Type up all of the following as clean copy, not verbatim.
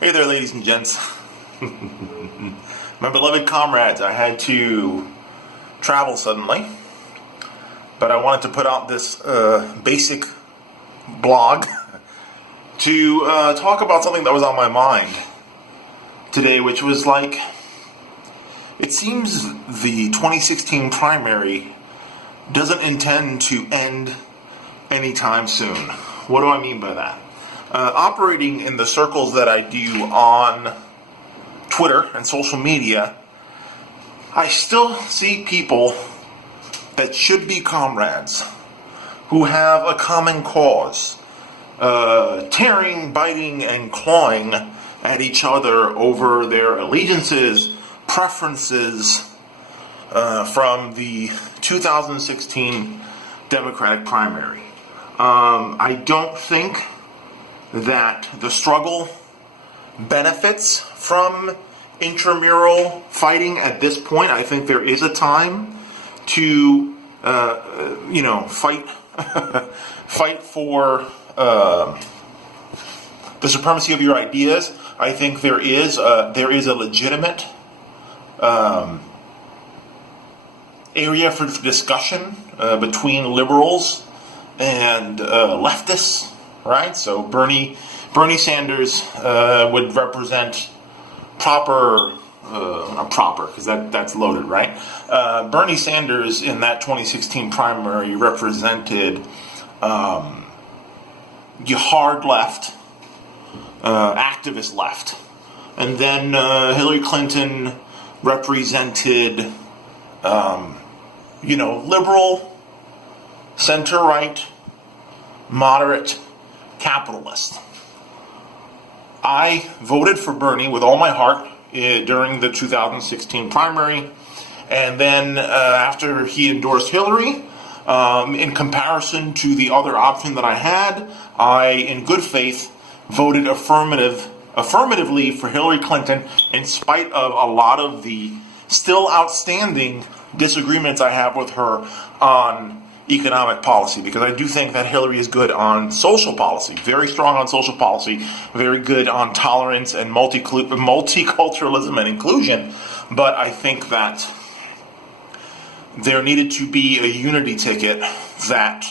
Hey there, ladies and gents. My beloved comrades, I had to travel suddenly, but I wanted to put out this basic blog to talk about something that was on my mind today, which was like, it seems the 2016 primary doesn't intend to end anytime soon. What do I mean by that? Operating in the circles that I do on Twitter and social media, I still see people that should be comrades, who have a common cause, tearing, biting, and clawing at each other over their allegiances, preferences from the 2016 Democratic primary. I don't think that the struggle benefits from intramural fighting at this point. I think there is a time to, fight, fight for the supremacy of your ideas. I think there is a legitimate area for discussion between liberals and leftists. Right, so Bernie Sanders would represent proper, not proper, because that's loaded, right? Bernie Sanders in that 2016 primary represented the hard left, activist left, and then Hillary Clinton represented, liberal, center-right, moderate, capitalist. I voted for Bernie with all my heart during the 2016 primary, and then after he endorsed Hillary, in comparison to the other option that I had, I, in good faith, voted affirmatively for Hillary Clinton, in spite of a lot of the still outstanding disagreements I have with her on economic policy, because I do think that Hillary is good on social policy, very strong on social policy, very good on tolerance and multiculturalism and inclusion, but I think that there needed to be a unity ticket that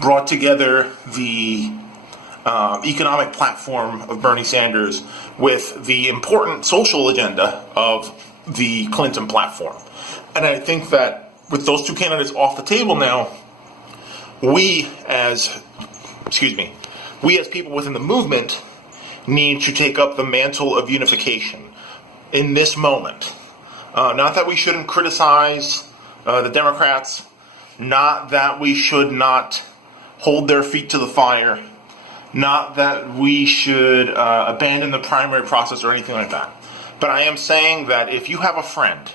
brought together the economic platform of Bernie Sanders with the important social agenda of the Clinton platform. And I think that with those two candidates off the table now, we as people within the movement need to take up the mantle of unification in this moment. Not that we shouldn't criticize the Democrats, not that we should not hold their feet to the fire, not that we should abandon the primary process or anything like that. But I am saying that if you have a friend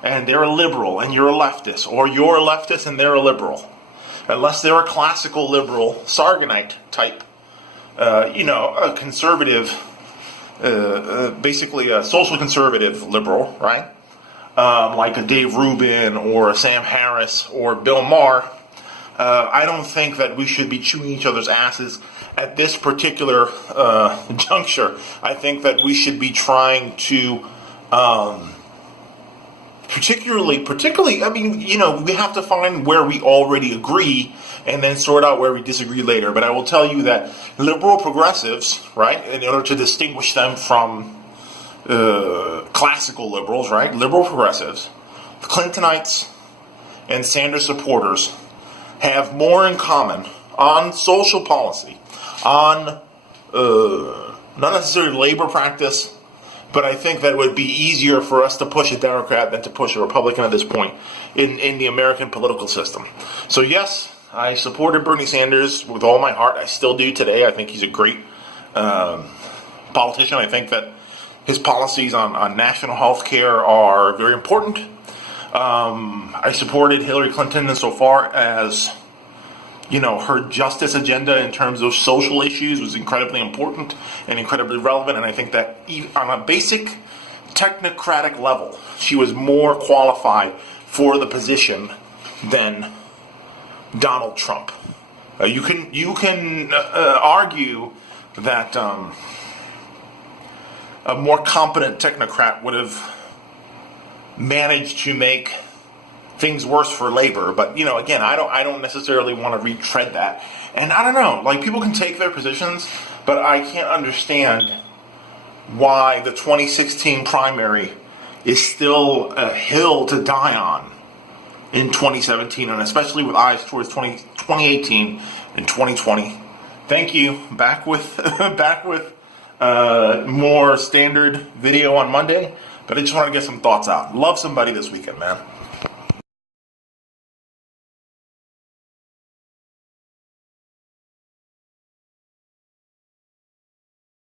and they're a liberal and you're a leftist, or you're a leftist and they're a liberal, unless they're a classical liberal, Sargonite type, a conservative, basically a social conservative liberal, right? Like a Dave Rubin or a Sam Harris or Bill Maher, I don't think that we should be chewing each other's asses at this particular juncture. I think that we should be trying to Particularly, we have to find where we already agree and then sort out where we disagree later. But I will tell you that liberal progressives, right, in order to distinguish them from classical liberals, right, liberal progressives, Clintonites and Sanders supporters have more in common on social policy, on not necessarily labor practice, but I think that it would be easier for us to push a Democrat than to push a Republican at this point in the American political system. So yes, I supported Bernie Sanders with all my heart. I still do today. I think he's a great politician. I think that his policies on national health care are very important. I supported Hillary Clinton insofar as, her justice agenda in terms of social issues was incredibly important and incredibly relevant. And I think that on a basic technocratic level, she was more qualified for the position than Donald Trump. You can argue that a more competent technocrat would have managed to make things worse for labor. But again, I don't necessarily want to retread that. And I don't know, like, people can take their positions, but I can't understand why the 2016 primary is still a hill to die on in 2017, and especially with eyes towards 2018 and 2020. Thank you. Back with more standard video on Monday, but I just want to get some thoughts out. Love somebody this weekend, man.